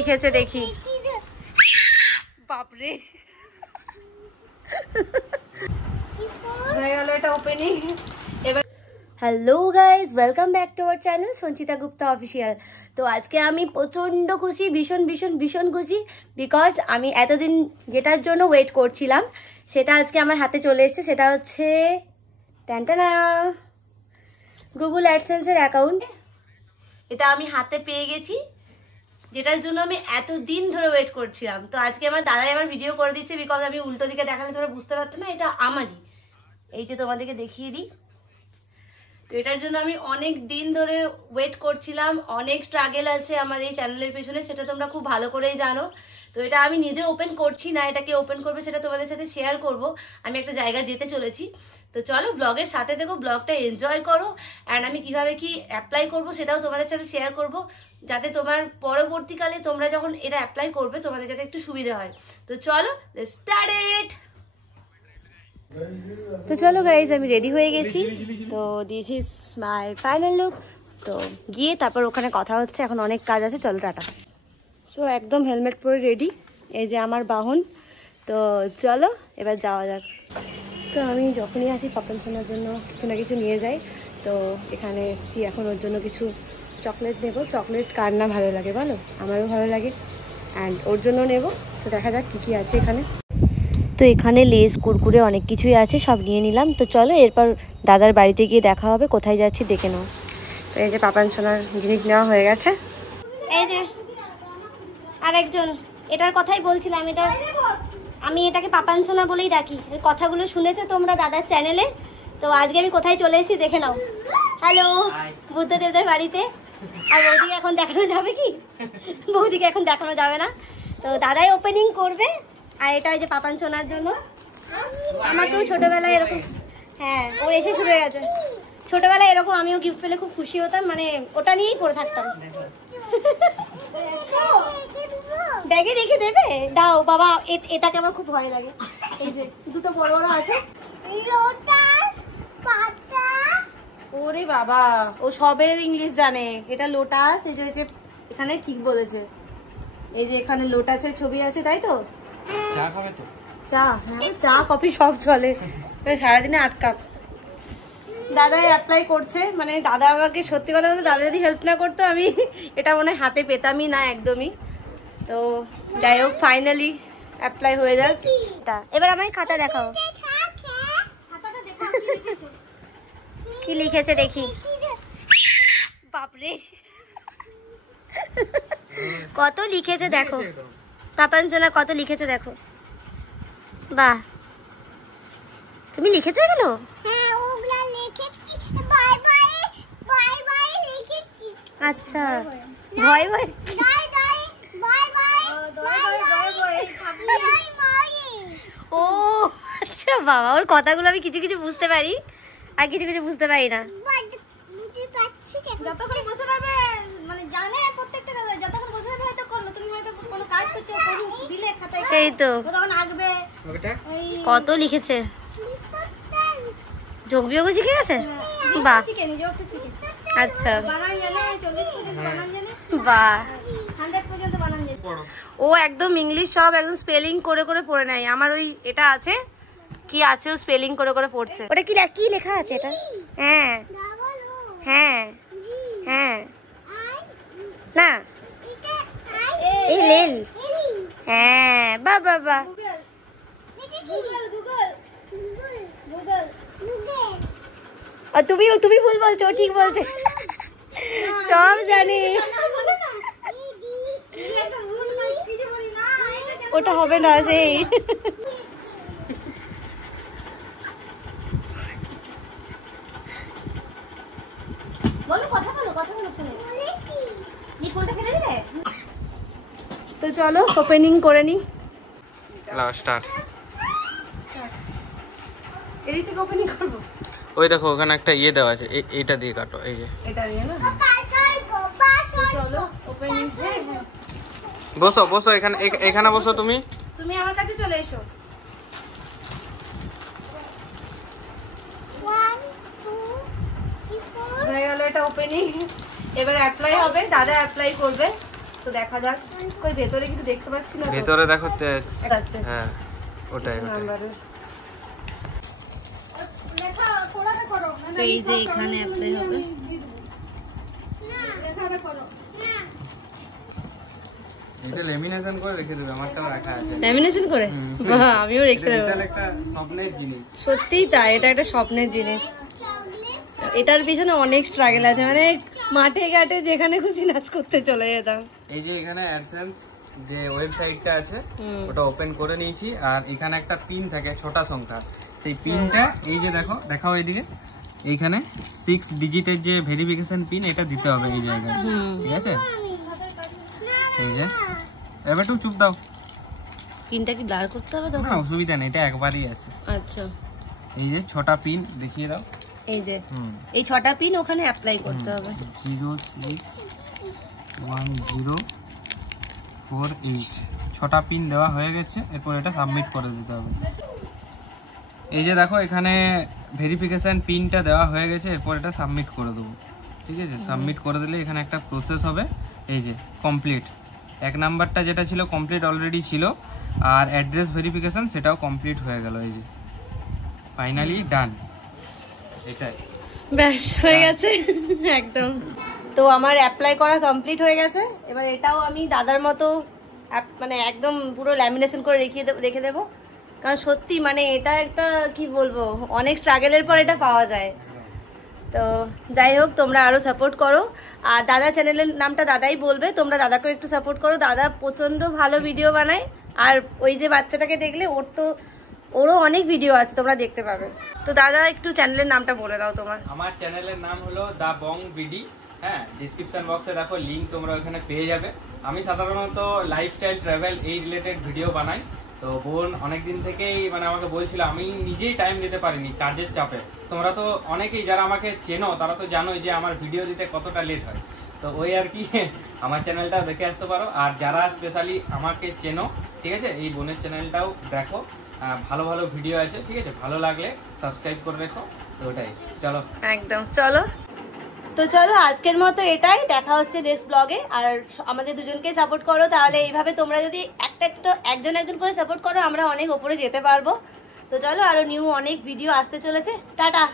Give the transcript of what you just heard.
লিখেছে দেখি। বাপরে হয়ে গেল এটা ওপেনিং। এবার hello guys, welcome back to our channel Sanchita Gupta official. তো আজকে আমি প্রচণ্ড খুশি, ভীষণ ভীষণ ভীষণ খুশি, বিকজ আমি এতদিন যেটার জন্য ওয়েট করছিলাম সেটা আজকে আমার হাতে চলে এসেছে। সেটা হচ্ছে ট্যান্টানা গুগল অ্যাডসেন্সের অ্যাকাউন্ট। এটা আমি হাতে পেয়ে গেছি, যেটার জন্য আমি এতদিন ধরে ওয়েট করছিলাম। তো আজকে আমার দাদাই আমার ভিডিও করে দিচ্ছে, বিকজ আমি উল্টো দিকে দেখালে তোমরা বুঝতে পারতো না এটা আমারই। এই যে তোমাদেরকে দেখিয়ে দিই। তো এটার জন্য আমি অনেক দিন ধরে ওয়েট করছিলাম, অনেক স্ট্রাগল আছে আমার এই চ্যানেলের পেছনে, সেটা তোমরা খুব ভালো করেই জানো। তো এটা আমি নিজে ওপেন করছি না, এটাকে ওপেন করবে সেটা তোমাদের সাথে শেয়ার করব। আমি একটা জায়গায় যেতে চলেছি, তো চলো ব্লগের সাথে দেখো, ব্লগটা এনজয় করো। অ্যান্ড আমি কিভাবে কি অ্যাপ্লাই করব সেটাও তোমাদের সাথে শেয়ার করব, যাতে তোমার পরবর্তীকালে তোমরা যখন এটা অ্যাপ্লাই করবে তোমাদের যাতে একটু সুবিধা হয়। তো চলো স্টার্ট ইট। তো চলো গাইজ, আমি রেডি হয়ে গেছি। তো this is my final look. তো গিয়ে তারপর ওখানে কথা হচ্ছে, এখন অনেক কাজ আছে, চলো টাটা। সো একদম হেলমেট পরে রেডি, এই যে আমার বাহন। তো চলো এবার যাওয়া যাক। তো আমি যখনই আসি পাপন সোনার জন্য কিছু না কিছু নিয়ে যাই। তো এখানে এসছি, এখন ওর জন্য কিছু চকলেট নেবো। চকলেট কার না ভালো লাগে বলো, আমারও ভালো লাগে, অ্যান্ড ওর জন্য নেব। তো দেখা যাক কী কী আছে এখানে। তো এখানে লেস কুরকুরে অনেক কিছুই আছে, সব নিয়ে নিলাম। তো চলো এরপর দাদার বাড়িতে গিয়ে দেখা হবে, কোথায় যাচ্ছি দেখে নাও। তো এই যে পাপান সোনার জিনিস নেওয়া হয়ে গেছে। এই যে আরেকজন, এটার কথাই বলছিলাম, আমি এটাকে পাপান সোনা বলেই ডাকি। এর কথাগুলো শুনেছো তোমরা দাদার চ্যানেলে। তো আজকে আমি কোথায় চলে এসেছি দেখে নাও। হ্যালো, বুদ্ধদেবদের বাড়িতে। আর বৌদিকে এখন দেখানো যাবে কি? বৌদিকে এখন দেখানো যাবে না, তো দাদাই ওপেনিং করবে। আর এটা ওই যে পাপান সোনার জন্য। আমাকেও ছোটবেলায় এরকম, হ্যাঁ ওর এসে শুরু হয়ে গেছে। ছোটবেলায় এরকম আমিও গিফট পেলে খুব খুশি হতাম, মানে ওটা নিয়েই পড়ে থাকতাম। ব্যাগে রেখে দেবে, দাও বাবা। এটাকে আমার খুব ভয় লাগে। এই যে দুটো বড় বড় আছে। ওরে বাবা, ও সবের ইংলিশ জানে। এটা লোটাস, এই যে এখানে ঠিক বলেছে, এই যে এখানে লোটাসের ছবি আছে, তাই তো? চা খাবে তো? চা, হ্যাঁ চা কফি সব চলে। সারাদিনে 8 কাপ। দাদা অ্যাপ্লাই করছে, মানে দাদা আমাকে সত্যি কথা বলতে দাদা যদি হেল্প না করতো আমি এটা মনে হয় হাতে পেতামই না একদমই। তো যাই হোক, ফাইনালি অ্যাপ্লাই হয়ে যাক। এবার আমায় খাতা দেখাও, কি লিখেছে দেখি। বাপরে কত লিখেছে দেখো, পাপান সোনা কত লিখেছে দেখো। বাহ, তুমি লিখেছো এগুলো? হ্যাঁ, ওগুলা লিখেছি, বাই বাই বাই বাই লিখেছি। আচ্ছা, bye bye bye bye bye bye bye bye bye bye. ও আচ্ছা বাবা, ওর কথাগুলো আমি কিছু কিছু বুঝতে পারি আর কিছু কিছু বুঝতে পারি না। যতক্ষণ বসে পাবে, মানে জানে প্রত্যেকটা কথা, যতক্ষণ বসে পাবে হয়তো করলো, তুমি হয়তো কোনো কাজ করছো দিলে খাতায়, সেই তো তখন আঁকবে। কত লিখেছে, যোগ বিয়োগ শিখে গেছে। বাহ, আচ্ছা বাহ, ও একদম ইংলিশ সব একদম স্পেলিং করে করে পড়ে নেয়। আমার ওই এটা আছে, কি আছে, ও স্পেলিং করে করে পড়ছে। ওটা কি লেখা আছে এটা? হ্যাঁ হ্যাঁ হ্যাঁ, না এই লেন, হ্যাঁ বাহ বাহ বাহ। তুমি ভুল বলছো, ঠিক বলছে, সব জানি। ওটা হবে না, সেই তো চলো ওপেনিং করে নি। এই থেকে ওপেনিং করব। ওই দেখো ওখানে একটা ইয়ে দেওয়া আছে, এইটা দিয়ে কাটো, এই যে এটা দিয়ে না। চলো ওপেনিং। বসো বসো, এখানে বসো। তুমি আমার কাছে চলে এসো। 1 2 3 4 হয়ে গেল এটা ওপেনিং। এবার অ্যাপ্লাই হবে, দাদা অ্যাপ্লাই করবে। তো দেখা যাক। কই ভেতরে কিছু দেখতে পাচ্ছি না। ভেতরে দেখো আছে। হ্যাঁ ওটাই নাম্বারে। তো এই যে এখানে অ্যাপ্লাই হবে। এটা লেমিনেশন করে রেখে দেবে, আমারটাও রাখা আছে। ল্যামিনেশন করে? বাহ, আমিও রেখে দেব। এটা একটা স্বপ্নের জিনিস। সত্যিই তাই, এটা একটা স্বপ্নের জিনিস। এটার পিছনে অনেক স্ট্রাগল আছে, মানে মাঠে ঘাটে যেখানে খুশি নাচ করতে চলে যেতাম। এই যে এখানে অ্যাডসেন্স যে ওয়েবসাইটটা আছে ওটা ওপেন করে নিয়েছি, আর এখানে একটা পিন থাকে 6টা সংখ্যা, সেই পিনটা এই যে দেখো, দেখাও এইদিকে, এইখানে 6 ডিজিটের যে ভেরিফিকেশন পিন, এটা দিতে হবে এই জায়গায়, ঠিক আছে? এই যে এবার একটু চুপ দাও। পিনটা কি ব্লার করতে হবে তখন? না অসুবিধা নেই, এটা একবারই আছে। আচ্ছা, এই যে 6টা পিন দেখিয়ে দাও। এই যে এই 6টা পিন ওখানে অ্যাপ্লাই করতে হবে। 061048 6টা পিন দেওয়া হয়ে গেছে, এরপর এটা সাবমিট করে দিতে হবে। এই যে দেখো এখানে ভেরিফিকেশন পিনটা দেওয়া হয়ে গেছে, এরপর এটা সাবমিট করে দেবো, ঠিক আছে? সাবমিট করে দিলে এখানে একটা প্রসেস হবে, এই যে কমপ্লিট। 1 নাম্বারটা যেটা ছিল কমপ্লিট অলরেডি ছিল, আর অ্যাড্রেস ভেরিফিকেশন সেটাও কমপ্লিট হয়ে গেল। এই যে ফাইনালি ডান, এটাই ব্যাস হয়ে গেছে একদম। তো আমার অ্যাপ্লাই করা কমপ্লিট হয়ে গেছে, এবার এটাও আমি দাদার মতো মানে একদম পুরো ল্যামিনেশন করে রেখে দেবো, কারণ সত্যি মানে এটা একটা কি বলবো, অনেক স্ট্রাগলের পর এটা পাওয়া যায়। তো যাই হোক, তোমরা আরও সাপোর্ট করো, আর দাদা চ্যানেলের নামটা দাদাই বলবে, তোমরা দাদাকেও একটু সাপোর্ট করো। দাদা প্রচণ্ড ভালো ভিডিও বানায়, আর ওই যে বাচ্চাটাকে দেখলে ওরও অনেক ভিডিও আছে, তোমরা দেখতে পাবে। তো দাদা একটু চ্যানেলের নামটা বলে দাও তোমার। আমার চ্যানেলের নাম হলো দা বং বিডি, হ্যাঁ, ডিসক্রিপশন বক্সে দেখো লিঙ্ক, তোমরা ওখানে পেয়ে যাবে। আমি সাধারণত লাইফস্টাইল ট্রাভেল এই রিলেটেড ভিডিও বানাই। তো বোন অনেকদিন থেকেই মানে আমাকে বলছিল, আমি নিজেই টাইম দিতে পারিনি কাজের চাপে। তোমরা তো অনেকেই যারা আমাকে চেনো তারা তো জানোই যে আমার ভিডিও দিতে কতটা লেট হয়। তো ওই আর কি, আমার চ্যানেলটাও দেখে আসতে পারো, আর যারা স্পেশালি আমাকে চেনো, ঠিক আছে, এই বোনের চ্যানেলটাও দেখো, ভালো ভালো ভিডিও আছে, ঠিক আছে? ভালো লাগলে সাবস্ক্রাইব করে রেখো। তো ওটাই, চলো একদম চলো। তো চলো আজকের মতো এটাই, দেখা হচ্ছে নেক্সট ব্লগে। আর আমাদের দুজনকে সাপোর্ট করো, তাহলে এইভাবে তোমরা যদি একজন করে সাপোর্ট করো, আমরা অনেক ওপরে যেতে পারবো। তো চলো, আরো নিউ অনেক ভিডিও আসতে চলেছে। টাটা।